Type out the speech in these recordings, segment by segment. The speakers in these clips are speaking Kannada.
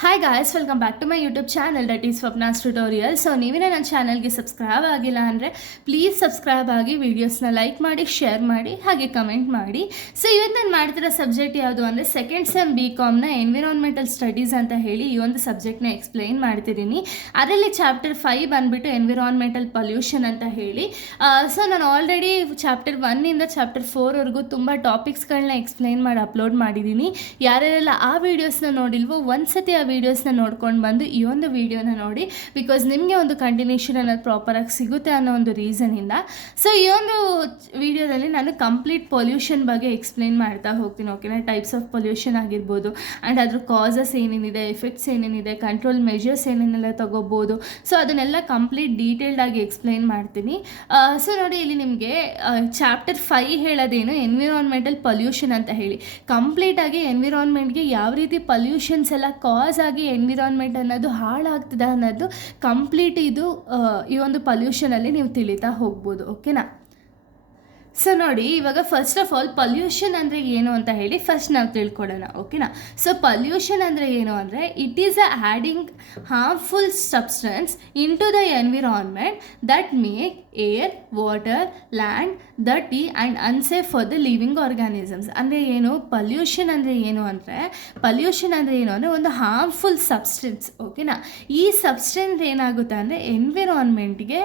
Hi guys, welcome back to my YouTube channel that is Swapna's tutorial. So ನೀವೇನೇ ನನ್ನ ಚಾನಲ್ಗೆ ಸಬ್ಸ್ಕ್ರೈಬ್ ಆಗಿಲ್ಲ ಅಂದರೆ ಪ್ಲೀಸ್ ಸಬ್ಸ್ಕ್ರೈಬ್ ಆಗಿ, ವೀಡಿಯೋಸ್ನ ಲೈಕ್ ಮಾಡಿ, ಶೇರ್ ಮಾಡಿ, ಹಾಗೆ ಕಮೆಂಟ್ ಮಾಡಿ. ಸೊ ಇವತ್ತು ನಾನು ಮಾಡ್ತಿರೋ ಸಬ್ಜೆಕ್ಟ್ ಯಾವುದು ಅಂದರೆ ಸೆಕೆಂಡ್ ಸೆಮ್ BComನ ಎನ್ವಿರಾನ್ಮೆಂಟಲ್ ಸ್ಟಡೀಸ್ ಅಂತ ಹೇಳಿ ಈ ಒಂದು ಸಬ್ಜೆಕ್ಟ್ನ ಎಕ್ಸ್ಪ್ಲೈನ್ ಮಾಡ್ತಿದ್ದೀನಿ. ಅದರಲ್ಲಿ ಚಾಪ್ಟರ್ 5 ಬಂದುಬಿಟ್ಟು ಎನ್ವಿರಾನ್ಮೆಂಟಲ್ ಪೊಲ್ಯೂಷನ್ ಅಂತ ಹೇಳಿ. ಸೊ ನಾನು ಆಲ್ರೆಡಿ ಚಾಪ್ಟರ್ 1ಇಂದ ಚಾಪ್ಟರ್ 4ವರೆಗೂ ತುಂಬ ಟಾಪಿಕ್ಸ್ಗಳನ್ನ ಎಕ್ಸ್ಪ್ಲೈನ್ ಮಾಡಿ ಅಪ್ಲೋಡ್ ಮಾಡಿದ್ದೀನಿ. ಯಾರ್ಯಾರೆಲ್ಲ ಆ ವೀಡಿಯೋಸ್ನ ನೋಡಿಲ್ವೋ ಒಂದ್ಸತಿ ಆ ವೀಡಿಯೋಸ್ನ ನೋಡ್ಕೊಂಡು ಬಂದು ಈ ಒಂದು ವೀಡಿಯೋನ ನೋಡಿ, ಬಿಕಾಸ್ ನಿಮಗೆ ಒಂದು ಕಂಟಿನ್ಯೂಷನ್ ಅನ್ನೋದು ಪ್ರಾಪರಾಗಿ ಸಿಗುತ್ತೆ ಅನ್ನೋ ಒಂದು ರೀಸನಿಂದ. ಸೊ ಈ ಒಂದು ವೀಡಿಯೋದಲ್ಲಿ ನಾನು ಕಂಪ್ಲೀಟ್ ಪೊಲ್ಯೂಷನ್ ಬಗ್ಗೆ ಎಕ್ಸ್ಪ್ಲೈನ್ ಮಾಡ್ತಾ ಹೋಗ್ತೀನಿ. ಓಕೆನಾ, ಟೈಪ್ಸ್ ಆಫ್ ಪೊಲ್ಯೂಷನ್ ಆಗಿರ್ಬೋದು ಆ್ಯಂಡ್ ಅದ್ರ ಕಾಸಸ್ ಏನೇನಿದೆ, ಎಫೆಕ್ಟ್ಸ್ ಏನೇನಿದೆ, ಕಂಟ್ರೋಲ್ ಮೆಜರ್ಸ್ ಏನೇನೆಲ್ಲ ತಗೋಬೋದು. ಸೊ ಅದನ್ನೆಲ್ಲ ಕಂಪ್ಲೀಟ್ ಡೀಟೇಲ್ಡ್ ಆಗಿ ಎಕ್ಸ್ಪ್ಲೈನ್ ಮಾಡ್ತೀನಿ. ಸೊ ನೋಡಿ, ಇಲ್ಲಿ ನಿಮಗೆ ಚಾಪ್ಟರ್ 5 ಹೇಳೋದೇನು ಎನ್ವಿರಾನ್ಮೆಂಟಲ್ ಪೊಲ್ಯೂಷನ್ ಅಂತ ಹೇಳಿ. ಕಂಪ್ಲೀಟಾಗಿ ಎನ್ವಿರಾನ್ಮೆಂಟ್ಗೆ ಯಾವ ರೀತಿ ಪೊಲ್ಯೂಷನ್ಸ್ ಎಲ್ಲ ಕಾಸ್ ಆಗಿ ಎನ್ವಿರಾನ್ಮೆಂಟ್ ಅನ್ನೋದು ಹಾಳಾಗ್ತದೆ ಅನ್ನೋದು ಕಂಪ್ಲೀಟ್ ಇದು ಈ ಒಂದು ಪೊಲ್ಯೂಷನಲ್ಲಿ ನೀವು ತಿಳಿತಾ ಹೋಗ್ಬೋದು. ಓಕೆನಾ. ಸೊ ನೋಡಿ, ಇವಾಗ ಫಸ್ಟ್ ಆಫ್ ಆಲ್ ಪೊಲ್ಯೂಷನ್ ಅಂದರೆ ಏನು ಅಂತ ಹೇಳಿ ಫಸ್ಟ್ ನಾವು ತಿಳ್ಕೊಳ್ಳೋಣ. ಓಕೆನಾ. ಸೊ ಪೊಲ್ಯೂಷನ್ ಅಂದರೆ ಏನು ಅಂದರೆ it is adding harmful substance into the environment that make air, water, land dirty and unsafe for the living organisms. ಅಂದರೆ ಏನು ಪೊಲ್ಯೂಷನ್ ಅಂದರೆ ಏನು ಅಂದರೆ ಒಂದು ಹಾರ್ಮ್ಫುಲ್ ಸಬ್ಸ್ಟೆನ್ಸ್. ಓಕೆನಾ. ಈ ಸಬ್ಸ್ಟೆನ್ಸ್ ಏನಾಗುತ್ತೆ ಅಂದರೆ ಎನ್ವಿರಾನ್ಮೆಂಟ್ಗೆ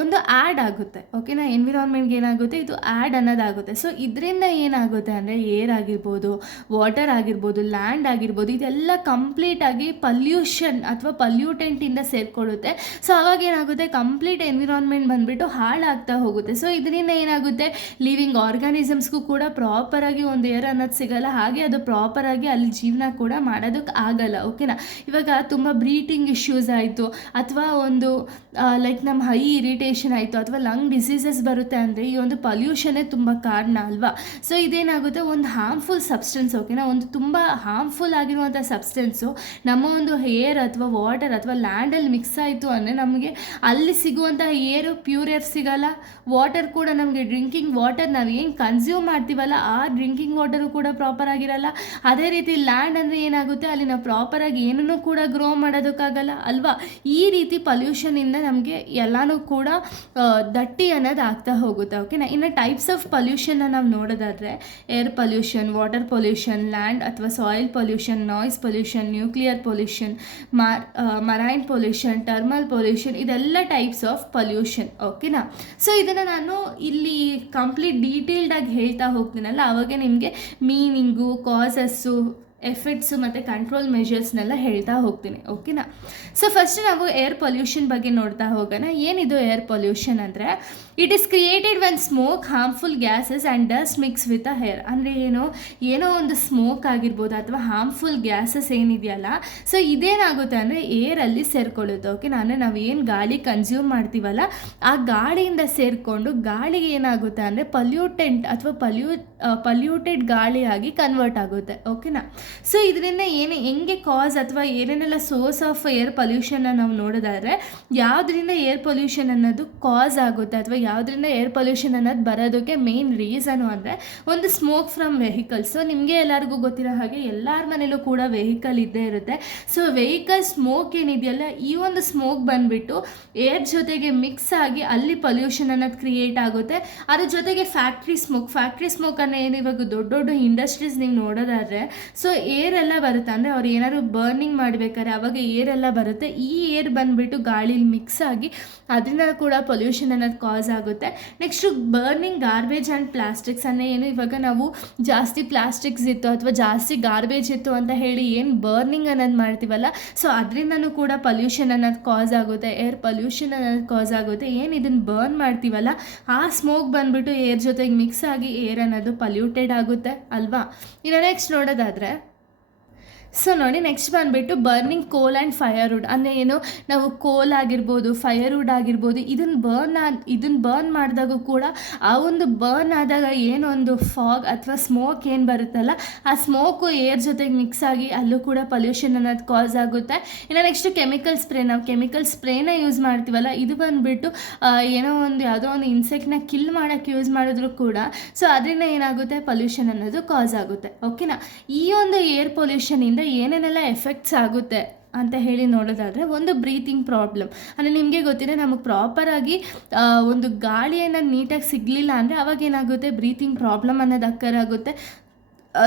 ಒಂದು ಆ್ಯಡ್ ಆಗುತ್ತೆ. ಓಕೆನಾ. ಎನ್ವಿರಾನ್ಮೆಂಟ್ಗೆ ಏನಾಗುತ್ತೆ, ಇದು ಆ್ಯಡ್ ಅನ್ನೋದಾಗುತ್ತೆ. ಸೊ ಇದರಿಂದ ಏನಾಗುತ್ತೆ ಅಂದರೆ ಏರ್ ಆಗಿರ್ಬೋದು, ವಾಟರ್ ಆಗಿರ್ಬೋದು, ಲ್ಯಾಂಡ್ ಆಗಿರ್ಬೋದು, ಇದೆಲ್ಲ ಕಂಪ್ಲೀಟಾಗಿ ಪೊಲ್ಯೂಷನ್ ಅಥವಾ ಪಲ್ಯೂಟೆಂಟಿಂದ ಸೇರಿಕೊಳ್ಳುತ್ತೆ. ಸೊ ಅವಾಗ ಏನಾಗುತ್ತೆ, ಕಂಪ್ಲೀಟ್ ಎನ್ವಿರಾನ್ಮೆಂಟ್ ಬಂದುಬಿಟ್ಟು ಹಾಳಾಗ್ತಾ ಹೋಗುತ್ತೆ. ಸೊ ಇದರಿಂದ ಏನಾಗುತ್ತೆ, ಲಿವಿಂಗ್ ಆರ್ಗಾನಿಸಮ್ಸ್ಗೂ ಕೂಡ ಪ್ರಾಪರಾಗಿ ಒಂದು ಏರ್ ಅನ್ನೋದು ಸಿಗಲ್ಲ, ಹಾಗೆ ಅದು ಪ್ರಾಪರಾಗಿ ಅಲ್ಲಿ ಜೀವನ ಕೂಡ ಮಾಡೋದಕ್ಕೆ ಆಗಲ್ಲ. ಓಕೆನಾ. ಇವಾಗ ತುಂಬ ಬ್ರೀತಿಂಗ್ ಇಶ್ಯೂಸ್ ಆಯಿತು, ಅಥವಾ ಒಂದು ಲೈಕ್ ನಮ್ಮ ಹೈ ಇರಿಟೇಷನ್ ಆಯಿತು, ಅಥವಾ ಲಂಗ್ ಡಿಸೀಸಸ್ ಬರುತ್ತೆ ಅಂದರೆ ಈ ಒಂದು ಪೊಲ್ಯೂಷನ್ನೇ ತುಂಬ ಕಾರಣ ಅಲ್ವಾ. ಸೊ ಇದೇನಾಗುತ್ತೆ, ಒಂದು ಹಾರ್ಮ್ಫುಲ್ ಸಬ್ಸ್ಟೆನ್ಸ್. ಓಕೆನಾ. ಒಂದು ತುಂಬ ಹಾರ್ಮ್ಫುಲ್ ಆಗಿರುವಂಥ ಸಬ್ಸ್ಟೆನ್ಸು ನಮ್ಮ ಒಂದು ಏರ್ ಅಥವಾ ವಾಟರ್ ಅಥವಾ ಲ್ಯಾಂಡಲ್ಲಿ ಮಿಕ್ಸ್ ಆಯಿತು ಅಂದರೆ ನಮಗೆ ಅಲ್ಲಿ ಸಿಗುವಂಥ ಏರು ಪ್ಯೂರ್ ಏರ್ ಸಿಗಲ್ಲ, ವಾಟರ್ ಕೂಡ ನಮಗೆ ಡ್ರಿಂಕಿಂಗ್ ವಾಟರ್ ನಾವು ಏನು ಕನ್ಸ್ಯೂಮ್ ಮಾಡ್ತೀವಲ್ಲ ಆ ಡ್ರಿಂಕಿಂಗ್ ವಾಟರು ಕೂಡ ಪ್ರಾಪರ್ ಆಗಿರಲ್ಲ. ಅದೇ ರೀತಿ ಲ್ಯಾಂಡ್ ಅಂದರೆ ಏನಾಗುತ್ತೆ, ಅಲ್ಲಿ ನಾವು ಪ್ರಾಪರಾಗಿ ಏನೂ ಕೂಡ ಗ್ರೋ ಮಾಡೋದಕ್ಕಾಗಲ್ಲ ಅಲ್ವಾ. ಈ ರೀತಿ ಪೊಲ್ಯೂಷನಿಂದ ನಮಗೆ ಎಲ್ಲನೂ ಕೂಡ ದಟ್ಟಿ ಅನ್ನೋದು ಆಗ್ತಾ ಹೋಗುತ್ತೆ. ಓಕೆನಾ. ಇನ್ನು ಟೈಪ್ಸ್ ಆಫ್ ಪೊಲ್ಯೂಷನ್ನ ನಾವು ನೋಡೋದಾದರೆ air pollution, water pollution, land ಅಥವಾ soil pollution, noise pollution, nuclear pollution, marine pollution, thermal pollution, ಇದೆಲ್ಲ ಟೈಪ್ಸ್ ಆಫ್ ಪೊಲ್ಯೂಷನ್. ಓಕೆನಾ. ಸೊ ಇದನ್ನು ನಾನು ಇಲ್ಲಿ ಕಂಪ್ಲೀಟ್ ಡೀಟೇಲ್ಡಾಗಿ ಹೇಳ್ತಾ ಹೋಗ್ತೀನಲ್ಲ, ಆವಾಗ ನಿಮಗೆ ಮೀನಿಂಗು, ಕಾಸಸ್ಸು, ಎಫೆಕ್ಟ್ಸು ಮತ್ತು ಕಂಟ್ರೋಲ್ ಮೆಷರ್ಸ್ನೆಲ್ಲ ಹೇಳ್ತಾ ಹೋಗ್ತೀನಿ. ಓಕೆನಾ. ಸೊ ಫಸ್ಟ್ ನಾವು ಏರ್ ಪೊಲ್ಯೂಷನ್ ಬಗ್ಗೆ ನೋಡ್ತಾ ಹೋಗೋಣ. ಏನಿದು ಏರ್ ಪೊಲ್ಯೂಷನ್ ಅಂದರೆ it is created when smoke, harmful gases and dust mix with a air. ಅಂದರೆ ಏನೋ ಒಂದು ಸ್ಮೋಕ್ ಆಗಿರ್ಬೋದು ಅಥವಾ ಹಾರ್ಮ್ಫುಲ್ ಗ್ಯಾಸಸ್ ಏನಿದೆಯಲ್ಲ, ಸೊ ಇದೇನಾಗುತ್ತೆ ಅಂದರೆ ಏರಲ್ಲಿ ಸೇರಿಕೊಳ್ಳುತ್ತೆ. ಓಕೆನಾ. ಅಂದರೆ ನಾವು ಏನು ಗಾಳಿ ಕನ್ಸ್ಯೂಮ್ ಮಾಡ್ತೀವಲ್ಲ ಆ ಗಾಳಿಯಿಂದ ಸೇರಿಕೊಂಡು ಗಾಳಿಗೆ ಏನಾಗುತ್ತೆ ಅಂದರೆ ಪಲ್ಯೂಟೆಂಟ್ ಅಥವಾ ಪಲ್ಯೂಟೆಡ್ ಗಾಳಿಯಾಗಿ ಕನ್ವರ್ಟ್ ಆಗುತ್ತೆ. ಓಕೆನಾ. ಸೊ ಇದರಿಂದ ಹೆಂಗೆ ಕಾಸ್ ಅಥವಾ ಏನೇನೆಲ್ಲ ಸೋರ್ಸ್ ಆಫ್ ಏರ್ ಪೊಲ್ಯೂಷನ್ನ ನಾವು ನೋಡೋದಾದರೆ ಯಾವುದರಿಂದ ಏರ್ ಪೊಲ್ಯೂಷನ್ ಅನ್ನೋದು ಕಾಸ್ ಆಗುತ್ತೆ ಅಥವಾ ಯಾವುದರಿಂದ ಏರ್ ಪೊಲ್ಯೂಷನ್ ಅನ್ನೋದು ಬರೋದಕ್ಕೆ ಮೇನ್ ರೀಸನು ಅಂದರೆ ಒಂದು ಸ್ಮೋಕ್ ಫ್ರಮ್ ವೆಹಿಕಲ್ಸ್. ಸೊ ನಿಮಗೆ ಎಲ್ಲರಿಗೂ ಗೊತ್ತಿರೋ ಹಾಗೆ ಎಲ್ಲರ ಮನೇಲೂ ಕೂಡ ವೆಹಿಕಲ್ ಇದ್ದೇ ಇರುತ್ತೆ. ಸೊ ವೆಹಿಕಲ್ ಸ್ಮೋಕ್ ಏನಿದೆಯಲ್ಲ, ಈ ಒಂದು ಸ್ಮೋಕ್ ಬಂದುಬಿಟ್ಟು ಏರ್ ಜೊತೆಗೆ ಮಿಕ್ಸ್ ಆಗಿ ಅಲ್ಲಿ ಪೊಲ್ಯೂಷನ್ ಅನ್ನೋದು ಕ್ರಿಯೇಟ್ ಆಗುತ್ತೆ. ಅದ್ರ ಜೊತೆಗೆ ಫ್ಯಾಕ್ಟ್ರಿ ಸ್ಮೋಕ್ ಅನ್ನೋ ಏನು ಇವಾಗ ದೊಡ್ಡ ದೊಡ್ಡ ಇಂಡಸ್ಟ್ರೀಸ್ ನೀವು ನೋಡೋದಾದರೆ ಸೊ ಏರೆಲ್ಲ ಬರುತ್ತೆ. ಅಂದರೆ ಅವ್ರು ಏನಾದ್ರು ಬರ್ನಿಂಗ್ ಮಾಡಬೇಕಾದ್ರೆ ಅವಾಗ ಏರೆಲ್ಲ ಬರುತ್ತೆ. ಈ ಏರ್ ಬಂದುಬಿಟ್ಟು ಗಾಳೀಲಿ ಮಿಕ್ಸ್ ಆಗಿ ಅದರಿಂದ ಕೂಡ ಪೊಲ್ಯೂಷನ್ ಅನ್ನೋದು ಕಾಸ್ ಆಗುತ್ತೆ. Next burning garbage and plastics ಅಂದರೆ ಏನು, ಇವಾಗ ನಾವು ಜಾಸ್ತಿ ಪ್ಲಾಸ್ಟಿಕ್ಸ್ ಇತ್ತು ಅಥವಾ ಜಾಸ್ತಿ ಗಾರ್ಬೇಜ್ ಇತ್ತು ಅಂತ ಹೇಳಿ ಏನು ಬರ್ನಿಂಗ್ ಅನ್ನೋದು ಮಾಡ್ತೀವಲ್ಲ, ಸೊ ಅದರಿಂದನೂ ಕೂಡ ಪೊಲ್ಯೂಷನ್ ಅನ್ನೋದು ಕಾಸ್ ಆಗುತ್ತೆ, ಏರ್ ಪೊಲ್ಯೂಷನ್ ಅನ್ನೋದು ಕಾಸ್ ಆಗುತ್ತೆ. ಏನು ಇದನ್ನು ಬರ್ನ್ ಮಾಡ್ತೀವಲ್ಲ ಆ ಸ್ಮೋಕ್ ಬಂದುಬಿಟ್ಟು ಏರ್ ಜೊತೆಗೆ ಮಿಕ್ಸ್ ಆಗಿ ಏರ್ ಅನ್ನೋದು ಪಲ್ಯೂಟೆಡ್ ಆಗುತ್ತೆ ಅಲ್ವಾ. ಇನ್ನು ನೆಕ್ಸ್ಟ್ ನೋಡೋದಾದರೆ ಸೊ ನೋಡಿ, ನೆಕ್ಸ್ಟ್ ಬಂದುಬಿಟ್ಟು ಬರ್ನಿಂಗ್ ಕೋಲ್ ಆ್ಯಂಡ್ ಫೈರ್ವುಡ್. ಅಂದರೆ ಏನು, ನಾವು ಕೋಲ್ ಆಗಿರ್ಬೋದು, ಫೈರ್ವುಡ್ ಆಗಿರ್ಬೋದು, ಇದನ್ನು ಬರ್ನ್ ಮಾಡಿದಾಗೂ ಕೂಡ ಆ ಒಂದು ಬರ್ನ್ ಆದಾಗ ಏನೊಂದು ಫಾಗ್ ಅಥವಾ ಸ್ಮೋಕ್ ಏನು ಬರುತ್ತಲ್ಲ ಆ ಸ್ಮೋಕು ಏರ್ ಜೊತೆಗೆ ಮಿಕ್ಸ್ ಆಗಿ ಅಲ್ಲೂ ಕೂಡ ಪೊಲ್ಯೂಷನ್ ಅನ್ನೋದು ಕಾಸ್ ಆಗುತ್ತೆ. ಇನ್ನು ನೆಕ್ಸ್ಟು ಕೆಮಿಕಲ್ ಸ್ಪ್ರೇ. ನಾವು ಕೆಮಿಕಲ್ ಸ್ಪ್ರೇನ ಯೂಸ್ ಮಾಡ್ತೀವಲ್ಲ, ಇದು ಬಂದುಬಿಟ್ಟು ಯಾವುದೋ ಒಂದು ಇನ್ಸೆಕ್ಟ್ನ ಕಿಲ್ ಮಾಡೋಕ್ಕೆ ಯೂಸ್ ಮಾಡಿದ್ರು ಕೂಡ ಸೊ ಅದರಿಂದ ಏನಾಗುತ್ತೆ, ಪೊಲ್ಯೂಷನ್ ಅನ್ನೋದು ಕಾಸ್ ಆಗುತ್ತೆ. ಓಕೆನಾ. ಈ ಒಂದು ಏರ್ ಪೊಲ್ಯೂಷನಿಂದ ಏನೇನೆಲ್ಲ ಎಫೆಕ್ಟ್ಸ್ ಆಗುತ್ತೆ ಅಂತ ಹೇಳಿ ನೋಡೋದಾದರೆ, ಒಂದು ಬ್ರೀತಿಂಗ್ ಪ್ರಾಬ್ಲಮ್. ಅಂದರೆ ನಿಮಗೆ ಗೊತ್ತಿದೆ, ನಮಗೆ ಪ್ರಾಪರಾಗಿ ಒಂದು ಗಾಳಿಯನ್ನು ನೀಟಾಗಿ ಸಿಗಲಿಲ್ಲ ಅಂದರೆ ಅವಾಗ ಏನಾಗುತ್ತೆ, ಬ್ರೀತಿಂಗ್ ಪ್ರಾಬ್ಲಮ್ ಅನ್ನೋದು ಅಕ್ಕರಾಗುತ್ತೆ.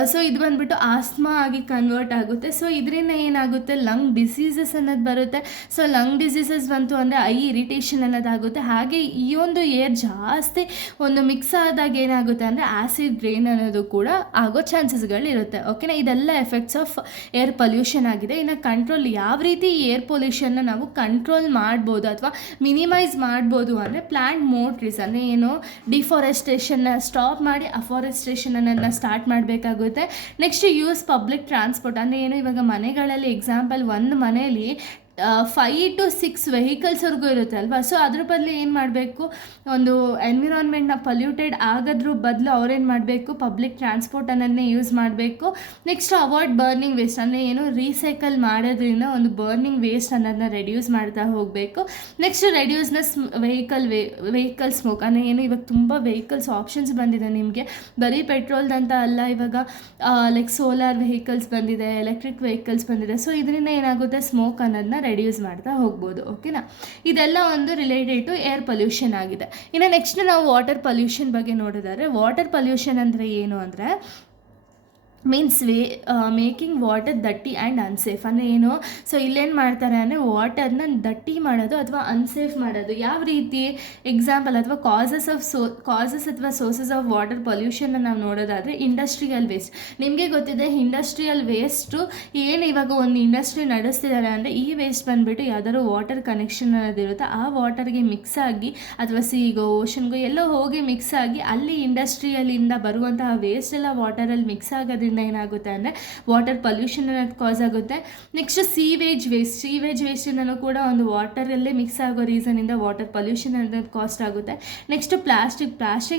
ಸೊ ಇದು ಬಂದುಬಿಟ್ಟು ಆಸ್ಮಾ ಆಗಿ ಕನ್ವರ್ಟ್ ಆಗುತ್ತೆ. ಸೊ ಇದರಿಂದ ಏನಾಗುತ್ತೆ, ಲಂಗ್ ಡಿಸೀಸಸ್ ಅನ್ನೋದು ಬರುತ್ತೆ. ಸೊ ಲಂಗ್ ಡಿಸೀಸಸ್ ಬಂತು ಅಂದರೆ ಐ ಇರಿಟೇಷನ್ ಅನ್ನೋದಾಗುತ್ತೆ. ಹಾಗೆ ಈ ಒಂದು ಏರ್ ಜಾಸ್ತಿ ಒಂದು ಮಿಕ್ಸ್ ಆದಾಗ ಏನಾಗುತ್ತೆ ಅಂದರೆ ಆ್ಯಸಿಡ್ ರೇನ್ ಅನ್ನೋದು ಕೂಡ ಆಗೋ ಚಾನ್ಸಸ್ಗಳಿರುತ್ತೆ. ಓಕೆನಾ, ಇದೆಲ್ಲ ಎಫೆಕ್ಟ್ಸ್ ಆಫ್ ಏರ್ ಪೊಲ್ಯೂಷನ್ ಆಗಿದೆ. ಇನ್ನು ಕಂಟ್ರೋಲ್, ಯಾವ ರೀತಿ ಏರ್ ಪೊಲ್ಯೂಷನ್ನ ನಾವು ಕಂಟ್ರೋಲ್ ಮಾಡ್ಬೋದು ಅಥವಾ ಮಿನಿಮೈಸ್ ಮಾಡ್ಬೋದು ಅಂದರೆ ಪ್ಲ್ಯಾಂಟ್ ಮೋರ್ ಟ್ರೀಸ್, ಅಂದರೆ ಏನು, ಡಿಫಾರೆಸ್ಟೇಷನ್ನ ಸ್ಟಾಪ್ ಮಾಡಿ ಅಫಾರೆಸ್ಟೇಷನನ್ನು ಸ್ಟಾರ್ಟ್ ಮಾಡಬೇಕಾಗುತ್ತೆ. ನೆಕ್ಸ್ಟ್ ಯೂಸ್ ಪಬ್ಲಿಕ್ ಟ್ರಾನ್ಸ್ಪೋರ್ಟ್, ಅಂದರೆ ಏನು, ಇವಾಗ ಮನೆಗಳಲ್ಲಿ ಎಕ್ಸಾಂಪಲ್ ಒಂದು ಮನೆಯಲ್ಲಿ 5 to 6 ವೆಹಿಕಲ್ಸ್ವರೆಗೂ ಇರುತ್ತೆ ಅಲ್ವಾ. ಸೊ ಅದ್ರ ಬದಲು ಏನು ಮಾಡಬೇಕು, ಒಂದು ಎನ್ವಿರಾನ್ಮೆಂಟ್ನ ಪೊಲ್ಯೂಟೆಡ್ ಆಗೋದ್ರ ಬದಲು ಅವ್ರೇನು ಮಾಡಬೇಕು, ಪಬ್ಲಿಕ್ ಟ್ರಾನ್ಸ್ಪೋರ್ಟನ್ನೇ ಯೂಸ್ ಮಾಡಬೇಕು. ನೆಕ್ಸ್ಟ್ ಅವಾಯ್ಡ್ ಬರ್ನಿಂಗ್ ವೇಸ್ಟ್, ಅಂದರೆ ಏನು, ರೀಸೈಕಲ್ ಮಾಡೋದ್ರಿಂದ ಒಂದು ಬರ್ನಿಂಗ್ ವೇಸ್ಟ್ ಅನ್ನೋದನ್ನ ರೆಡ್ಯೂಸ್ ಮಾಡ್ತಾ ಹೋಗಬೇಕು. ನೆಕ್ಸ್ಟ್ ರೆಡ್ಯೂಸ್ನ ವೆಹಿಕಲ್ ಸ್ಮೋಕ್, ಅಂದರೆ ಏನು, ಇವಾಗ ತುಂಬ ವೆಹಿಕಲ್ಸ್ ಆಪ್ಷನ್ಸ್ ಬಂದಿದೆ ನಿಮಗೆ, ಬರೀ ಪೆಟ್ರೋಲ್ದಂತ ಅಲ್ಲ, ಇವಾಗ ಲೈಕ್ ಸೋಲಾರ್ ವೆಹಿಕಲ್ಸ್ ಬಂದಿದೆ, ಎಲೆಕ್ಟ್ರಿಕ್ ವೆಹಿಕಲ್ಸ್ ಬಂದಿದೆ. ಸೊ ಇದರಿಂದ ಏನಾಗುತ್ತೆ, ಸ್ಮೋಕ್ ಅನ್ನೋದನ್ನ ರೆಡ್ಯೂಸ್ ಮಾಡ್ತಾ ಹೋಗ್ಬೋದು. ಓಕೆನಾ, ಇದೆಲ್ಲ ಒಂದು ರಿಲೇಟೆಡ್ ಟು ಏರ್ ಪೊಲ್ಯೂಷನ್ ಆಗಿದೆ. ಇನ್ನು ನೆಕ್ಸ್ಟ್ ನಾವು ವಾಟರ್ ಪೊಲ್ಯೂಷನ್ ಬಗ್ಗೆ ನೋಡಿದರೆ, ವಾಟರ್ ಪೊಲ್ಯೂಷನ್ ಅಂದರೆ ಏನು ಅಂದರೆ ಮೀನ್ಸ್ ಮೇಕಿಂಗ್ ವಾಟರ್ ದಟ್ಟಿ ಆ್ಯಂಡ್ ಅನ್ಸೇಫ್. ಅಂದರೆ ಏನು, ಸೊ ಇಲ್ಲೇನು ಮಾಡ್ತಾರೆ ಅಂದರೆ ವಾಟರ್ನ ದಟ್ಟಿ ಮಾಡೋದು ಅಥವಾ ಅನ್ಸೇಫ್ ಮಾಡೋದು. ಯಾವ ರೀತಿ, ಎಕ್ಸಾಂಪಲ್ ಅಥವಾ ಕಾಸಸ್ ಅಥವಾ ಸೋರ್ಸಸ್ ಆಫ್ ವಾಟರ್ ಪೊಲ್ಯೂಷನ್ನ ನಾವು ನೋಡೋದಾದರೆ ಇಂಡಸ್ಟ್ರಿಯಲ್ ವೇಸ್ಟ್. ನಿಮಗೆ ಗೊತ್ತಿದೆ, ಇಂಡಸ್ಟ್ರಿಯಲ್ ವೇಸ್ಟು ಏನು, ಇವಾಗ ಒಂದು ಇಂಡಸ್ಟ್ರಿ ನಡೆಸ್ತಿದ್ದಾರೆ ಅಂದರೆ ಈ ವೇಸ್ಟ್ ಬಂದುಬಿಟ್ಟು ಯಾವ್ದಾದ್ರು ವಾಟರ್ ಕನೆಕ್ಷನ್ ಅನ್ನೋದಿರುತ್ತೆ, ಆ ವಾಟರ್ಗೆ ಮಿಕ್ಸ್ ಆಗಿ ಅಥವಾ ಸೀಗೋ ಓಷನ್ಗೋ ಎಲ್ಲೋ ಹೋಗಿ ಮಿಕ್ಸ್ ಆಗಿ ಅಲ್ಲಿ ಇಂಡಸ್ಟ್ರಿಯಲ್ಲಿಂದ ಬರುವಂತಹ ವೇಸ್ಟ್ ಎಲ್ಲ ವಾಟರಲ್ಲಿ ಮಿಕ್ಸ್ ಆಗೋದ್ರಿಂದ ಏನಾಗುತ್ತೆ ಅಂದರೆ ವಾಟರ್ ಪೊಲ್ಯೂಷನ್ ಅನ್ನೋದು ಕಾಸ್ ಆಗುತ್ತೆ. ನೆಕ್ಸ್ಟ್ ಸೀವೇಜ್ ವೇಸ್ಟಿಂದನೂ ಕೂಡ ಒಂದು ವಾಟರಲ್ಲೇ ಮಿಕ್ಸ್ ಆಗೋ ರೀಸನಿಂದ ವಾಟರ್ ಪೊಲ್ಯೂಷನ್ ಅನ್ನೋದು ಕಾಸ್ಟ್ ಆಗುತ್ತೆ. ನೆಕ್ಸ್ಟ್ ಪ್ಲಾಸ್ಟಿಕ್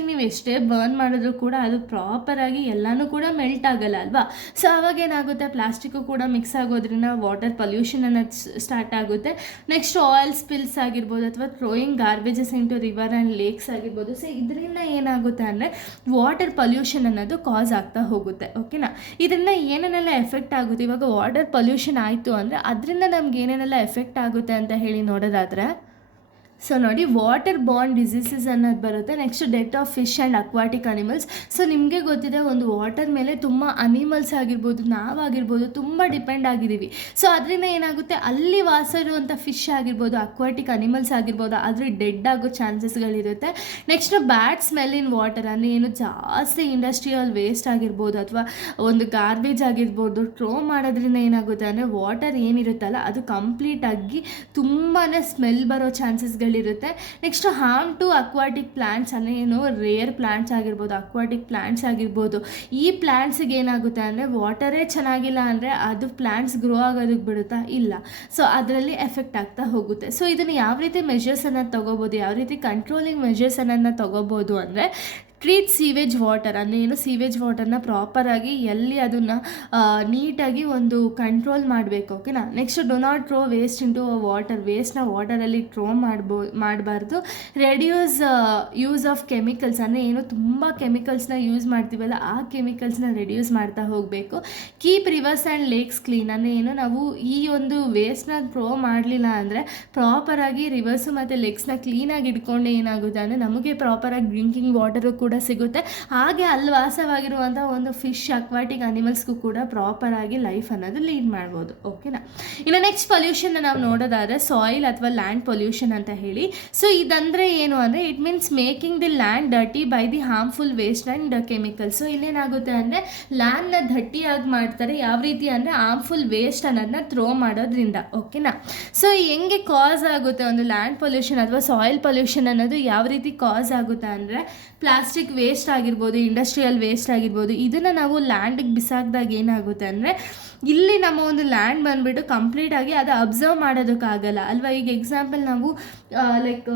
ನೀವು ಎಷ್ಟೇ ಬರ್ನ್ ಮಾಡಿದ್ರು ಕೂಡ ಅದು ಪ್ರಾಪರಾಗಿ ಎಲ್ಲನೂ ಕೂಡ ಮೆಲ್ಟ್ ಆಗಲ್ಲ ಅಲ್ವಾ. ಸೊ ಅವಾಗ ಏನಾಗುತ್ತೆ, ಪ್ಲಾಸ್ಟಿಕ್ಕು ಕೂಡ ಮಿಕ್ಸ್ ಆಗೋದ್ರಿಂದ ವಾಟರ್ ಪೊಲ್ಯೂಷನ್ ಅನ್ನೋದು ಸ್ಟಾರ್ಟ್ ಆಗುತ್ತೆ. ನೆಕ್ಸ್ಟ್ ಆಯಿಲ್ ಸ್ಪಿಲ್ಸ್ ಆಗಿರ್ಬೋದು ಅಥವಾ throwing garbages into river and lakes ಆಗಿರ್ಬೋದು. ಸೊ ಇದರಿಂದ ಏನಾಗುತ್ತೆ ಅಂದರೆ ವಾಟರ್ ಪೊಲ್ಯೂಷನ್ ಅನ್ನೋದು ಕಾಸ್ ಆಗ್ತಾ ಹೋಗುತ್ತೆ. ಓಕೆನಾ, ಇದರಿಂದ ಏನೇನೆಲ್ಲ ಎಫೆಕ್ಟ್ ಆಗುತ್ತೆ, ಇವಾಗ ವಾಟರ್ ಪೊಲ್ಯೂಷನ್ ಆಯಿತು ಅಂದರೆ ಅದರಿಂದ ನಮ್ಗೆ ಏನೇನೆಲ್ಲ ಎಫೆಕ್ಟ್ ಆಗುತ್ತೆ ಅಂತ ಹೇಳಿ ನೋಡೋದಾದರೆ, ಸೊ ನೋಡಿ, ವಾಟರ್ ಬಾರ್ನ್ ಡಿಸೀಸಸ್ ಅನ್ನೋದು ಬರುತ್ತೆ. Next death of fish and aquatic animals. So ನಿಮಗೆ ಗೊತ್ತಿದೆ, ಒಂದು ವಾಟರ್ ಮೇಲೆ ತುಂಬ ಅನಿಮಲ್ಸ್ ಆಗಿರ್ಬೋದು, ನಾವಾಗಿರ್ಬೋದು ತುಂಬ ಡಿಪೆಂಡ್ ಆಗಿದ್ದೀವಿ. ಸೊ ಅದರಿಂದ ಏನಾಗುತ್ತೆ, ಅಲ್ಲಿ ವಾಸ ಇರುವಂಥ ಫಿಶ್ ಆಗಿರ್ಬೋದು, ಅಕ್ವಾಟಿಕ್ ಅನಿಮಲ್ಸ್ ಆಗಿರ್ಬೋದು, ಆದರೆ ಡೆಡ್ ಆಗೋ ಚಾನ್ಸಸ್ಗಳಿರುತ್ತೆ. Next bad smell in water, ಅಂದರೆ ಏನು, ಜಾಸ್ತಿ ಇಂಡಸ್ಟ್ರಿಯಲ್ ವೇಸ್ಟ್ ಆಗಿರ್ಬೋದು ಅಥವಾ ಒಂದು ಗಾರ್ಬೇಜ್ ಆಗಿರ್ಬೋದು ಥ್ರೋ ಮಾಡೋದ್ರಿಂದ ಏನಾಗುತ್ತೆ ಅಂದರೆ ವಾಟರ್ ಏನಿರುತ್ತಲ್ಲ ಅದು ಕಂಪ್ಲೀಟಾಗಿ ತುಂಬಾ ಸ್ಮೆಲ್ ಬರೋ ಚಾನ್ಸಸ್ಗಳು ಇರುತ್ತೆ. Next harm to aquatic plants, ಅಂದರೆ ಏನು, ರೇರ್ ಪ್ಲಾಂಟ್ಸ್ ಆಗಿರ್ಬೋದು, ಅಕ್ವಾಟಿಕ್ ಪ್ಲಾಂಟ್ಸ್ ಆಗಿರ್ಬೋದು. ಈ ಪ್ಲಾಂಟ್ಸಿಗೆ ಏನಾಗುತ್ತೆ ಅಂದರೆ ವಾಟರೇ ಚೆನ್ನಾಗಿಲ್ಲ ಅಂದರೆ ಅದು ಪ್ಲಾಂಟ್ಸ್ ಗ್ರೋ ಆಗೋದಕ್ಕೆ ಬಿಡುತ್ತಾ, ಇಲ್ಲ. ಸೊ ಅದರಲ್ಲಿ ಎಫೆಕ್ಟ್ ಆಗ್ತಾ ಹೋಗುತ್ತೆ. ಸೊ ಇದನ್ನು ಯಾವ ರೀತಿ ಮೆಷರ್ಸ್ ಅನ್ನೋದು ತೊಗೋಬೋದು, ಯಾವ ರೀತಿ ಕಂಟ್ರೋಲಿಂಗ್ ಮೆಷರ್ಸ್ ಅನ್ನೋದನ್ನ ತೊಗೋಬೋದು ಅಂದರೆ, ಟ್ರೀಟ್ ಸೀವೇಜ್ ವಾಟರ್, ಅಂದರೆ ಏನು, ಸೀವೇಜ್ ವಾಟರ್ನ ಪ್ರಾಪರಾಗಿ ಎಲ್ಲಿ ಅದನ್ನು ನೀಟಾಗಿ ಒಂದು ಕಂಟ್ರೋಲ್ ಮಾಡಬೇಕು. ಓಕೆನಾ. Next do not throw waste into water, ವೇಸ್ಟ್ನ ವಾಟರಲ್ಲಿ ಥ್ರೋ ಮಾಡಬಾರ್ದು. ರೆಡ್ಯೂಸ್ ಯೂಸ್ ಆಫ್ ಕೆಮಿಕಲ್ಸ್, ಅಂದರೆ ಏನು, ತುಂಬ ಕೆಮಿಕಲ್ಸ್ನ ಯೂಸ್ ಮಾಡ್ತೀವಲ್ಲ ಆ ಕೆಮಿಕಲ್ಸ್ನ ರೆಡ್ಯೂಸ್ ಮಾಡ್ತಾ ಹೋಗಬೇಕು. Keep rivers and lakes clean, ಅಂದರೆ ಏನು, ನಾವು ಈ ಒಂದು ವೇಸ್ಟ್ನ ಥ್ರೋ ಮಾಡಲಿಲ್ಲ ಅಂದರೆ ಪ್ರಾಪರಾಗಿ ರಿವರ್ಸು ಮತ್ತು ಲೇಕ್ಸ್ನ ಕ್ಲೀನಾಗಿ ಇಟ್ಕೊಂಡು ಏನಾಗುತ್ತೆ ಅಂದರೆ ನಮಗೆ ಪ್ರಾಪರಾಗಿ ಡ್ರಿಂಕಿಂಗ್ ವಾಟರು ಕೂಡ ಸಿಗುತ್ತೆ. ಹಾಗೆ ಅಲ್ಲಿ ವಾಸವಾಗಿರುವಂಥ ಒಂದು ಫಿಶ್, ಅಕ್ವಾಟಿಕ್ ಅನಿಮಲ್ಸ್ಗೂ ಕೂಡ ಪ್ರಾಪರಾಗಿ ಲೈಫ್ ಅನ್ನೋದು ಲೀಡ್ ಮಾಡ್ಬೋದು. ಓಕೆನಾ. ಇನ್ನು ನೆಕ್ಸ್ಟ್ ಪೊಲ್ಯೂಷನ್ನ ನಾವು ನೋಡೋದಾದರೆ ಸಾಯಿಲ್ ಅಥವಾ ಲ್ಯಾಂಡ್ ಪೊಲ್ಯೂಷನ್ ಅಂತ ಹೇಳಿ. ಸೊ ಇದಂದರೆ ಏನು ಅಂದರೆ, it means making the land dirty by the harmful waste and chemicals. So ಇಲ್ಲೇನಾಗುತ್ತೆ ಅಂದರೆ ಲ್ಯಾಂಡ್ನ ದಟ್ಟಿಯಾಗಿ ಮಾಡ್ತಾರೆ. ಯಾವ ರೀತಿ ಅಂದರೆ ಹಾರ್ಮ್ಫುಲ್ ವೇಸ್ಟ್ ಅನ್ನೋದನ್ನ ಥ್ರೋ ಮಾಡೋದ್ರಿಂದ. ಓಕೆನಾ. ಸೊ ಹೆಂಗೆ ಕಾಸ್ ಆಗುತ್ತೆ ಒಂದು ಲ್ಯಾಂಡ್ ಪೊಲ್ಯೂಷನ್ ಅಥವಾ ಸಾಯಿಲ್ ಪೊಲ್ಯೂಷನ್ ಅನ್ನೋದು ಯಾವ ರೀತಿ ಕಾಸ್ ಆಗುತ್ತೆ ಅಂದರೆ, ಪ್ಲಾಸ್ಟಿಕ್ ವೇಸ್ಟ್ ಆಗಿರ್ಬೋದು, ಇಂಡಸ್ಟ್ರಿಯಲ್ ವೇಸ್ಟ್ ಆಗಿರ್ಬೋದು, ಇದನ್ನು ನಾವು ಲ್ಯಾಂಡಿಗೆ ಬಿಸಾಕಿದಾಗ ಏನಾಗುತ್ತೆ ಅಂದರೆ ಇಲ್ಲಿ ನಮ್ಮ ಒಂದು ಲ್ಯಾಂಡ್ ಬಂದುಬಿಟ್ಟು ಕಂಪ್ಲೀಟಾಗಿ ಅದು ಅಬ್ಸರ್ವ್ ಮಾಡೋದಕ್ಕಾಗಲ್ಲ ಅಲ್ವಾ. ಈಗ ಎಕ್ಸಾಂಪಲ್ ನಾವು ಲೈಕ್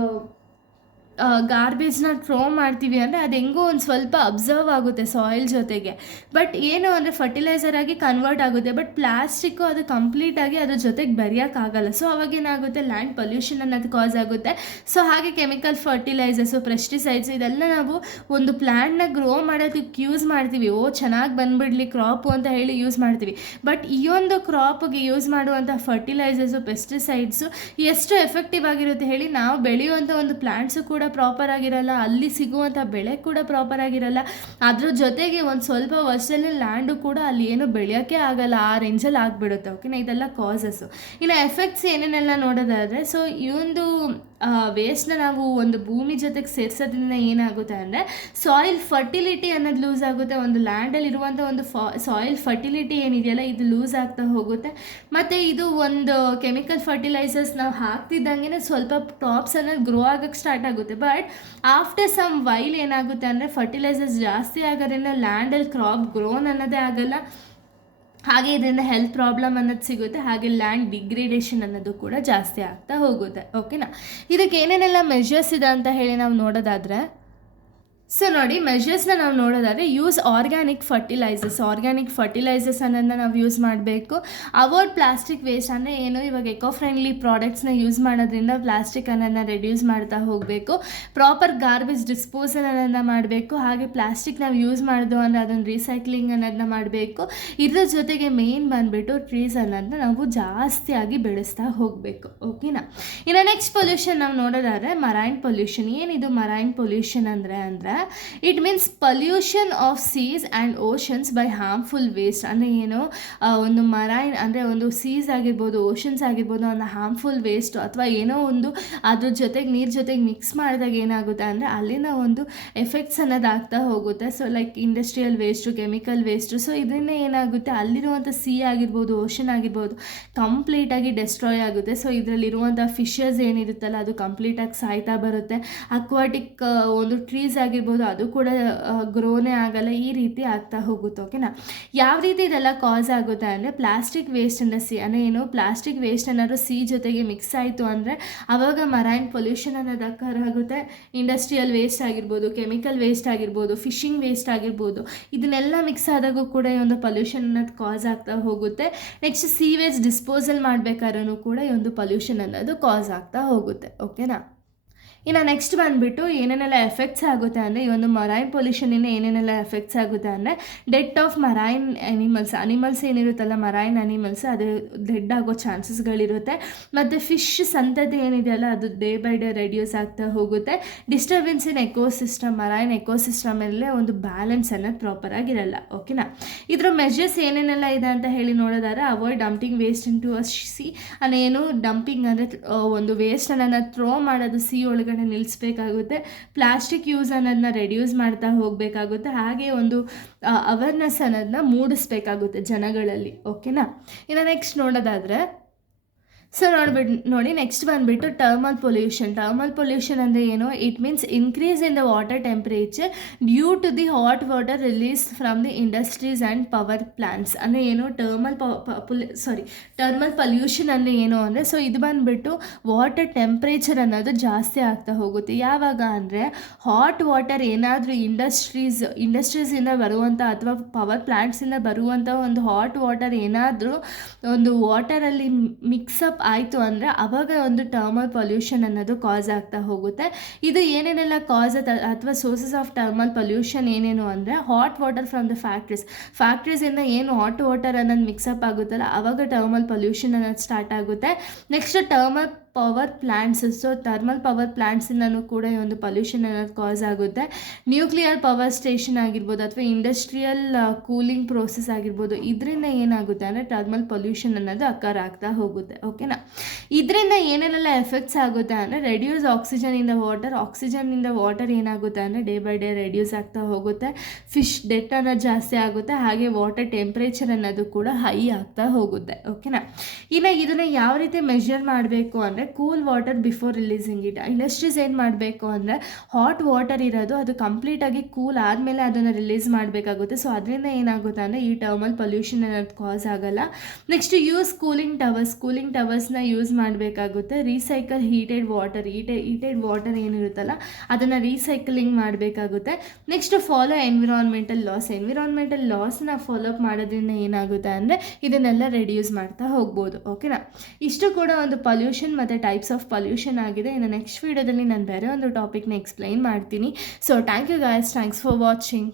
ಗಾರ್ಬೇಜ್ನ ಥ್ರೋ ಮಾಡ್ತೀವಿ ಅಂದರೆ ಅದು ಹೆಂಗೋ ಒಂದು ಸ್ವಲ್ಪ ಅಬ್ಸರ್ವ್ ಆಗುತ್ತೆ ಸಾಯಿಲ್ ಜೊತೆಗೆ. ಬಟ್ ಏನು ಅಂದರೆ ಫರ್ಟಿಲೈಸರ್ ಆಗಿ ಕನ್ವರ್ಟ್ ಆಗುತ್ತೆ. ಬಟ್ ಪ್ಲಾಸ್ಟಿಕ್ಕು ಅದು ಕಂಪ್ಲೀಟಾಗಿ ಅದ್ರ ಜೊತೆಗೆ ಬೆರೆಯೋಕ್ಕಾಗಲ್ಲ. ಸೊ ಅವಾಗೇನಾಗುತ್ತೆ, ಲ್ಯಾಂಡ್ ಪೊಲ್ಯೂಷನ್ ಅನ್ನೋದು ಕಾಸ್ ಆಗುತ್ತೆ. ಸೊ ಹಾಗೆ ಕೆಮಿಕಲ್ ಫರ್ಟಿಲೈಸರ್ಸು, ಪೆಸ್ಟಿಸೈಡ್ಸು ಇದೆಲ್ಲ ನಾವು ಒಂದು ಪ್ಲ್ಯಾಂಟ್ನ ಗ್ರೋ ಮಾಡೋದಕ್ಕೆ ಯೂಸ್ ಮಾಡ್ತೀವಿ. ಚೆನ್ನಾಗಿ ಬಂದುಬಿಡ್ಲಿ ಕ್ರಾಪು ಅಂತ ಹೇಳಿ ಯೂಸ್ ಮಾಡ್ತೀವಿ. ಬಟ್ ಈ ಒಂದು ಕ್ರಾಪ್ಗೆ ಯೂಸ್ ಮಾಡುವಂಥ ಫರ್ಟಿಲೈಸರ್ಸು, ಪೆಸ್ಟಿಸೈಡ್ಸು ಎಷ್ಟು ಎಫೆಕ್ಟಿವ್ ಆಗಿರುತ್ತೆ ಹೇಳಿ. ನಾವು ಬೆಳೆಯುವಂಥ ಒಂದು ಪ್ಲ್ಯಾಂಟ್ಸು ಕೂಡ ಪ್ರಾಪರ್ ಆಗಿರಲ್ಲ, ಅಲ್ಲಿ ಸಿಗುವಂಥ ಬೆಳೆ ಕೂಡ ಪ್ರಾಪರ್ ಆಗಿರಲ್ಲ. ಅದ್ರ ಜೊತೆಗೆ ಒಂದು ಸ್ವಲ್ಪ ವರ್ಷದಲ್ಲಿ ಲ್ಯಾಂಡು ಕೂಡ ಅಲ್ಲಿ ಏನು ಬೆಳೆಯೋಕ್ಕೆ ಆಗಲ್ಲ, ಆ ರೇಂಜಲ್ಲಿ ಆಗಿಬಿಡುತ್ತೆ. ಓಕೆನಾ, ಇದೆಲ್ಲ ಕಾಸಸ್ಸು. ಇನ್ನು ಎಫೆಕ್ಟ್ಸ್ ಏನೇನೆಲ್ಲ ನೋಡೋದಾದರೆ, ಸೊ ಈ ಒಂದು ವೇಸ್ಟ್ನ ನಾವು ಒಂದು ಭೂಮಿ ಜೊತೆಗೆ ಸೇರಿಸೋದ್ರಿಂದ ಏನಾಗುತ್ತೆ ಅಂದರೆ ಸಾಯಿಲ್ ಫರ್ಟಿಲಿಟಿ ಅನ್ನೋದು ಲೂಸ್ ಆಗುತ್ತೆ. ಒಂದು ಲ್ಯಾಂಡಲ್ಲಿ ಇರುವಂಥ ಒಂದು ಸಾಯಿಲ್ ಫರ್ಟಿಲಿಟಿ ಏನಿದೆಯಲ್ಲ ಇದು ಲೂಸ್ ಆಗ್ತಾ ಹೋಗುತ್ತೆ. ಮತ್ತು ಇದು ಒಂದು ಕೆಮಿಕಲ್ ಫರ್ಟಿಲೈಸರ್ಸ್ ನಾವು ಹಾಕ್ತಿದ್ದಂಗೆ ಸ್ವಲ್ಪ ಕ್ರಾಪ್ಸ್ ಅನ್ನೋದು ಗ್ರೋ ಆಗೋಕ್ಕೆ ಸ್ಟಾರ್ಟ್ ಆಗುತ್ತೆ. ಬಟ್ ಆಫ್ಟರ್ ಸಮ್ ವೈಲ್ ಏನಾಗುತ್ತೆ ಅಂದರೆ ಫರ್ಟಿಲೈಸರ್ಸ್ ಜಾಸ್ತಿ ಆಗೋದ್ರಿಂದ ಲ್ಯಾಂಡಲ್ಲಿ ಕ್ರಾಪ್ ಗ್ರೋನ್ ಅನ್ನೋದೇ ಆಗಲ್ಲ. ಹಾಗೆ ಇದರಿಂದ ಹೆಲ್ತ್ ಪ್ರಾಬ್ಲಮ್ ಅನ್ನೋದು ಸಿಗುತ್ತೆ. ಹಾಗೆ ಲ್ಯಾಂಡ್ ಡಿಗ್ರೇಡೇಷನ್ ಅನ್ನೋದು ಕೂಡ ಜಾಸ್ತಿ ಆಗ್ತಾ ಹೋಗುತ್ತೆ. ಓಕೆನಾ, ಇದಕ್ಕೆ ಏನೇನೆಲ್ಲ ಮೆಷರ್ಸ್ ಇದೆ ಅಂತ ಹೇಳಿ ನಾವು ನೋಡೋದಾದರೆ, ಸೊ ನೋಡಿ, ಮೆಷರ್ಸ್ನ ನಾವು ನೋಡೋದಾದರೆ ಯೂಸ್ ಆರ್ಗ್ಯಾನಿಕ್ ಫರ್ಟಿಲೈಸರ್ಸ್ ಅನ್ನೋದನ್ನ ನಾವು ಯೂಸ್ ಮಾಡಬೇಕು. ಅವಾಯ್ಡ್ ಪ್ಲಾಸ್ಟಿಕ್ ವೇಸ್ಟ್ ಅಂದರೆ ಏನು, ಇವಾಗ ಎಕೋ ಫ್ರೆಂಡ್ಲಿ ಪ್ರಾಡಕ್ಟ್ಸ್ನ ಯೂಸ್ ಮಾಡೋದ್ರಿಂದ ಪ್ಲಾಸ್ಟಿಕ್ ಅನ್ನೋದನ್ನ ರೆಡ್ಯೂಸ್ ಮಾಡ್ತಾ ಹೋಗಬೇಕು. ಪ್ರಾಪರ್ ಗಾರ್ಬೇಜ್ ಡಿಸ್ಪೋಸಲ್ ಅನ್ನೋದನ್ನ ಮಾಡಬೇಕು. ಹಾಗೆ ಪ್ಲಾಸ್ಟಿಕ್ ನಾವು ಯೂಸ್ ಮಾಡಿದ್ವು ಅಂದರೆ ಅದನ್ನು ರೀಸೈಕ್ಲಿಂಗ್ ಅನ್ನೋದನ್ನ ಮಾಡಬೇಕು. ಇದ್ರ ಜೊತೆಗೆ ಮೇನ್ ಬಂದುಬಿಟ್ಟು ಟ್ರೀಸ್ ಅನ್ನೋದನ್ನ ನಾವು ಜಾಸ್ತಿಯಾಗಿ ಬೆಳೆಸ್ತಾ ಹೋಗಬೇಕು. ಓಕೆನಾ, ಇನ್ನು ನೆಕ್ಸ್ಟ್ ಪೊಲ್ಯೂಷನ್ ನಾವು ನೋಡೋದಾದರೆ ಮರೈನ್ ಪೊಲ್ಯೂಷನ್. ಏನಿದು ಮರೈನ್ ಪೊಲ್ಯೂಷನ್ ಅಂದರೆ it means pollution of seas and oceans by harmful waste. ಅಂದರೆ ಏನು, ಒಂದು ಮರೈನ್ ಅಂದರೆ ಒಂದು ಸೀಸ್ ಆಗಿರ್ಬೋದು, ಓಷನ್ಸ್ ಆಗಿರ್ಬೋದು, ಒಂದು ಹಾರ್ಮ್ಫುಲ್ ವೇಸ್ಟ್ ಅಥವಾ ಏನೋ ಒಂದು ಅದ್ರ ಜೊತೆಗೆ ನೀರು ಜೊತೆಗೆ ಮಿಕ್ಸ್ ಮಾಡಿದಾಗ ಏನಾಗುತ್ತೆ ಅಂದರೆ ಅಲ್ಲಿನ ಒಂದು ಎಫೆಕ್ಟ್ಸ್ ಅನ್ನೋದು ಆಗ್ತಾ ಹೋಗುತ್ತೆ. So like industrial waste, chemical waste. So ಇದರಿಂದ ಏನಾಗುತ್ತೆ, ಅಲ್ಲಿರುವಂಥ ಸೀ ಆಗಿರ್ಬೋದು, ಓಷನ್ ಆಗಿರ್ಬೋದು ಕಂಪ್ಲೀಟಾಗಿ ಡೆಸ್ಟ್ರಾಯ್ ಆಗುತ್ತೆ. ಸೊ ಇದರಲ್ಲಿರುವಂಥ ಫಿಶಸ್ ಏನಿರುತ್ತಲ್ಲ ಅದು ಕಂಪ್ಲೀಟಾಗಿ ಸಾಯ್ತಾ ಬರುತ್ತೆ. ಅಕ್ವಾಟಿಕ್ ಒಂದು ಟ್ರೀಸ್ ಆಗಿರ್ಬೋದು ಅದು ಕೂಡ ಗ್ರೋನೇ ಆಗಲ್ಲ, ಈ ರೀತಿ ಆಗ್ತಾ ಹೋಗುತ್ತೆ. ಓಕೆನಾ, ಯಾವ ರೀತಿ ಇದೆಲ್ಲ ಕಾಸ್ ಆಗುತ್ತೆ ಅಂದರೆ ಪ್ಲಾಸ್ಟಿಕ್ ವೇಸ್ಟನ್ನು ಅಂದರೆ ಏನು, ಪ್ಲಾಸ್ಟಿಕ್ ವೇಸ್ಟ್ ಏನಾದ್ರು ಸಿ ಜೊತೆಗೆ ಮಿಕ್ಸ್ ಆಯಿತು ಅಂದರೆ ಆವಾಗ ಮರೈನ್ ಪೊಲ್ಯೂಷನ್ ಅನ್ನೋದು ಆಗುತ್ತೆ. ಇಂಡಸ್ಟ್ರಿಯಲ್ ವೇಸ್ಟ್ ಆಗಿರ್ಬೋದು, ಕೆಮಿಕಲ್ ವೇಸ್ಟ್ ಆಗಿರ್ಬೋದು, ಫಿಶಿಂಗ್ ವೇಸ್ಟ್ ಆಗಿರ್ಬೋದು, ಇದನ್ನೆಲ್ಲ ಮಿಕ್ಸ್ ಆದಾಗೂ ಕೂಡ ಈ ಒಂದು ಪೊಲ್ಯೂಷನ್ ಅನ್ನೋದು ಕಾಸ್ ಆಗ್ತಾ ಹೋಗುತ್ತೆ. ನೆಕ್ಸ್ಟ್ ಸೀವೇಜ್ ಡಿಸ್ಪೋಸಲ್ ಮಾಡಬೇಕಾದ್ರೂ ಕೂಡ ಈ ಒಂದು ಪೊಲ್ಯೂಷನ್ ಅನ್ನೋದು ಕಾಸ್ ಆಗ್ತಾ ಹೋಗುತ್ತೆ. ಓಕೆನಾ, ಇನ್ನು ನೆಕ್ಸ್ಟ್ ಬಂದುಬಿಟ್ಟು ಏನೇನೆಲ್ಲ ಎಫೆಕ್ಟ್ಸ್ ಆಗುತ್ತೆ ಅಂದರೆ ಈ ಒಂದು ಮರೈನ್ ಪೊಲ್ಯೂಷನಿಂದ ಏನೇನೆಲ್ಲ ಎಫೆಕ್ಟ್ಸ್ ಆಗುತ್ತೆ ಅಂದರೆ ಡೆತ್ ಆಫ್ ಮರೈನ್ ಅನಿಮಲ್ಸ್ ಏನಿರುತ್ತಲ್ಲ ಮರೈನ್ ಅನಿಮಲ್ಸ್ ಅದು ಡೆಡ್ ಆಗೋ ಚಾನ್ಸಸ್ಗಳಿರುತ್ತೆ. ಮತ್ತು ಫಿಶ್ ಸಂತತಿ ಏನಿದೆಯಲ್ಲ ಅದು ಡೇ ಬೈ ಡೇ ರೆಡ್ಯೂಸ್ ಆಗ್ತಾ ಹೋಗುತ್ತೆ. ಡಿಸ್ಟರ್ಬೆನ್ಸ್ ಇನ್ ಎಕೋಸಿಸ್ಟಮ್, ಮರೈನ್ ಎಕೋಸಿಸ್ಟಮಲ್ಲೇ ಒಂದು ಬ್ಯಾಲೆನ್ಸ್ ಅನ್ನೋದು ಪ್ರಾಪರ್ ಆಗಿರಲ್ಲ. ಓಕೆನಾ, ಇದರ ಮೆಜರ್ಸ್ ಏನೇನೆಲ್ಲ ಇದೆ ಅಂತ ಹೇಳಿ ನೋಡೋದಾದ್ರೆ avoid dumping waste into a sea. ಏನು ಡಂಪಿಂಗ್ ಅಂದರೆ ಒಂದು ವೇಸ್ಟ್ ಅನ್ನೋದನ್ನ ಥ್ರೋ ಮಾಡೋದು ಸಿ ಒಳಗಡೆ ನಿಲ್ಲಿಸಬೇಕಾಗುತ್ತೆ. ಪ್ಲಾಸ್ಟಿಕ್ ಯೂಸ್ ಅನ್ನೋದನ್ನ ರೆಡ್ಯೂಸ್ ಮಾಡ್ತಾ ಹೋಗಬೇಕಾಗುತ್ತೆ. ಹಾಗೆ ಒಂದು ಅವೇರ್ನೆಸ್ ಅನ್ನೋದನ್ನ ಮೂಡಿಸ್ಬೇಕಾಗುತ್ತೆ ಜನಗಳಲ್ಲಿ. ಓಕೆನಾ, ಇನ್ನು ನೆಕ್ಸ್ಟ್ ನೋಡೋದಾದರೆ ಸೊ ನೋಡಿ ನೆಕ್ಸ್ಟ್ ಬಂದುಬಿಟ್ಟು ಟರ್ಮಲ್ ಪೊಲ್ಯೂಷನ್ ಅಂದರೆ ಏನು, it means increase in the water temperature due to the hot water release from the industries and power plants. ಅಂದರೆ ಏನು, ಟರ್ಮಲ್ ಪೊಲ್ಯೂಷನ್ ಅಂದರೆ ಏನು ಅಂದರೆ ಸೊ ಇದು ಬಂದುಬಿಟ್ಟು ವಾಟರ್ ಟೆಂಪ್ರೇಚರ್ ಅನ್ನೋದು ಜಾಸ್ತಿ ಆಗ್ತಾ ಹೋಗುತ್ತೆ. ಯಾವಾಗ ಅಂದರೆ ಹಾಟ್ ವಾಟರ್ ಏನಾದರೂ ಇಂಡಸ್ಟ್ರೀಸಿಂದ ಬರುವಂಥ ಅಥವಾ ಪವರ್ ಪ್ಲಾಂಟ್ಸಿಂದ ಬರುವಂಥ ಒಂದು ಹಾಟ್ ವಾಟರ್ ಏನಾದರೂ ಒಂದು ವಾಟರಲ್ಲಿ ಮಿಕ್ಸಪ್ ಆಯಿತು ಅಂದರೆ ಆವಾಗ ಒಂದು ಟರ್ಮಲ್ ಪೊಲ್ಯೂಷನ್ ಅನ್ನೋದು ಕಾಸ್ ಆಗ್ತಾ ಹೋಗುತ್ತೆ. ಇದು ಏನೇನೆಲ್ಲ ಕಾಸ್ ಅಥವಾ ಸೋರ್ಸಸ್ ಆಫ್ ಟರ್ಮಲ್ ಪೊಲ್ಯೂಷನ್ ಏನೇನು ಅಂದರೆ ಹಾಟ್ ವಾಟರ್ ಫ್ರಮ್ ದ ಫ್ಯಾಕ್ಟ್ರೀಸಿಂದ ಏನು ಹಾಟ್ ವಾಟರ್ ಅನ್ನೋದು ಮಿಕ್ಸಪ್ ಆಗುತ್ತಲ್ಲ ಆವಾಗ ಟರ್ಮಲ್ ಪೊಲ್ಯೂಷನ್ ಅನ್ನೋದು ಸ್ಟಾರ್ಟ್ ಆಗುತ್ತೆ. Next thermal power plants. So thermal power ಪ್ಲ್ಯಾಂಟ್ಸಿಂದನೂ ಕೂಡ ಈ ಒಂದು ಪೊಲ್ಯೂಷನ್ ಅನ್ನೋದು ಕಾಸ್ ಆಗುತ್ತೆ. ನ್ಯೂಕ್ಲಿಯರ್ ಪವರ್ ಸ್ಟೇಷನ್ ಆಗಿರ್ಬೋದು ಅಥವಾ ಇಂಡಸ್ಟ್ರಿಯಲ್ ಕೂಲಿಂಗ್ ಪ್ರೋಸೆಸ್ ಆಗಿರ್ಬೋದು, ಇದರಿಂದ ಏನಾಗುತ್ತೆ ಅಂದರೆ ಟರ್ಮಲ್ ಪೊಲ್ಯೂಷನ್ ಅನ್ನೋದು ಅಕ್ಕರ್ ಆಗ್ತಾ ಹೋಗುತ್ತೆ. ಓಕೆನಾ, ಇದರಿಂದ ಏನೇನೆಲ್ಲ ಎಫೆಕ್ಟ್ಸ್ ಆಗುತ್ತೆ ಅಂದರೆ ರೆಡ್ಯೂಸ್ ಆಕ್ಸಿಜನಿಂದ ವಾಟರ್ ಏನಾಗುತ್ತೆ ಅಂದರೆ ಡೇ ಬೈ ಡೇ ರೆಡ್ಯೂಸ್ ಆಗ್ತಾ ಹೋಗುತ್ತೆ. ಫಿಶ್ ಡೆತ್ ಅನ್ನೋದು ಜಾಸ್ತಿ ಆಗುತ್ತೆ. ಹಾಗೆ ವಾಟರ್ ಟೆಂಪ್ರೇಚರ್ ಅನ್ನೋದು ಕೂಡ ಹೈ ಆಗ್ತಾ ಹೋಗುತ್ತೆ. ಓಕೆನಾ, ಇನ್ನು ಇದನ್ನು ಯಾವ ರೀತಿ ಮೆಷರ್ ಮಾಡಬೇಕು ಅಂದರೆ cool water before releasing it. Industries ಏನು ಮಾಡಬೇಕು ಅಂದರೆ ಹಾಟ್ ವಾಟರ್ ಇರೋದು ಅದು ಕಂಪ್ಲೀಟಾಗಿ ಕೂಲ್ ಆದಮೇಲೆ ಅದನ್ನು ರಿಲೀಸ್ ಮಾಡಬೇಕಾಗುತ್ತೆ. ಸೊ ಅದರಿಂದ ಏನಾಗುತ್ತೆ ಅಂದರೆ ಈ ಟರ್ಮಲ್ ಪೊಲ್ಯೂಷನ್ ಅನ್ನೋದು ಕಾಸ್ ಆಗೋಲ್ಲ. ನೆಕ್ಸ್ಟ್ ಯೂಸ್ ಕೂಲಿಂಗ್ ಟವರ್ಸ್ನ ಯೂಸ್ ಮಾಡಬೇಕಾಗುತ್ತೆ. ರೀಸೈಕಲ್ ಹೀಟೆಡ್ ವಾಟರ್ ಏನಿರುತ್ತಲ್ಲ ಅದನ್ನು ರೀಸೈಕ್ಲಿಂಗ್ ಮಾಡಬೇಕಾಗುತ್ತೆ. ನೆಕ್ಸ್ಟ್ ಫಾಲೋ ಎನ್ವಿರಾನ್ಮೆಂಟಲ್ ಲಾಸ್ನ ಫಾಲೋಅಪ್ ಮಾಡೋದ್ರಿಂದ ಏನಾಗುತ್ತೆ ಅಂದರೆ ಇದನ್ನೆಲ್ಲ ರೆಡ್ಯೂಸ್ ಮಾಡ್ತಾ ಹೋಗ್ಬೋದು. ಓಕೆನಾ? ಇಷ್ಟು ಕೂಡ ಒಂದು ಪೊಲ್ಯೂಷನ್ ಮತ್ತು ಟೈಪ್ಸ್ ಆಫ್ ಪೊಲ್ಯೂಷನ್ ಆಗಿದೆ. ಇನ್ನು ನೆಕ್ಸ್ಟ್ ವೀಡಿಯೋದಲ್ಲಿ ನಾನು ಬೇರೆ ಒಂದು ಟಾಪಿಕ್ನ ಎಕ್ಸ್ಪ್ಲೈನ್ ಮಾಡ್ತೀನಿ. So thank you guys, thanks for watching.